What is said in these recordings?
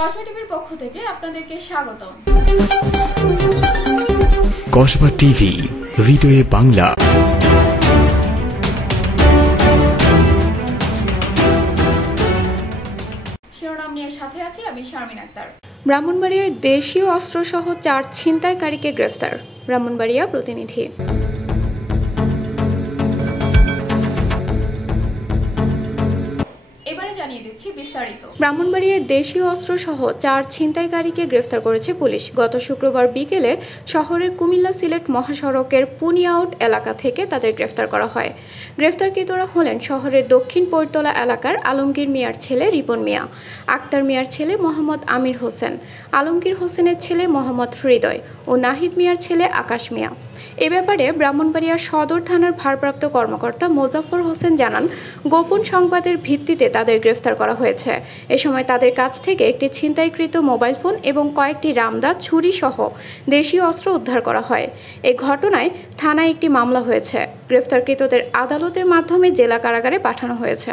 কসবা টিভির পক্ষ থেকে আপনাদেরকে স্বাগতম। কসবা টিভি, হৃদয়ে বাংলা। শিরোনাম নিয়ে সাথে আছি আমি শারমিন আক্তার। ব্রাহ্মণবাড়িয়ায় দেশীয় অস্ত্রসহ 4 ছিনতাইকারীকে গ্রেফতার। ব্রাহ্মণবাড়িয়া প্রতিনিধি। ব্রাহ্মণবাড়িয়ায় দেশীয় অস্ত্রসহ 4 ছিনতাইকারীকে গ্রেফতার করেছে পুলিশ। গত শুক্রবার বিকেলে শহরের কুমিল্লা সিলেট মহাসড়কের পুনিয়াউট এলাকা থেকে তাদের গ্রেফতার করা হয়। গ্রেফতারকৃতরা হলেন শহরের দক্ষিণ পৈরতলা এলাকার আলমগীর মিয়ার ছেলে রিপন মিয়া, আক্তার মিয়ার ছেলে মোহাম্মদ আমির হোসেন, আলমগীর হোসেনের ছেলে মোহাম্মদ হৃদয় ও নাহিদ মিয়ার ছেলে আকাশ মিয়া। এ ব্যাপারে ব্রাহ্মণবাড়িয়া সদর থানার ভারপ্রাপ্ত কর্মকর্তা মোজাফফর হোসেন জানান, গোপন সংবাদের ভিত্তিতে তাদের গ্রেফতার করা হয়েছে। এ সময় তাদের কাছ থেকে একটি ছিনতাইকৃত মোবাইল ফোন এবং কয়েকটি রামদা ছুরি সহ দেশীয় অস্ত্র উদ্ধার করা হয়। এ ঘটনায় থানায় একটি মামলা হয়েছে। গ্রেফতারকৃতদের আদালতের মাধ্যমে জেলা কারাগারে পাঠানো হয়েছে।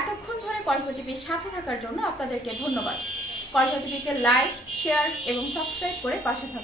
এতক্ষণ ধরে কসবা টিভির সাথে থাকার জন্য আপনাদেরকে ধন্যবাদ। কসবা টিভিকে লাইক, শেয়ার এবং সাবস্ক্রাইব করে পাশে থাকুন।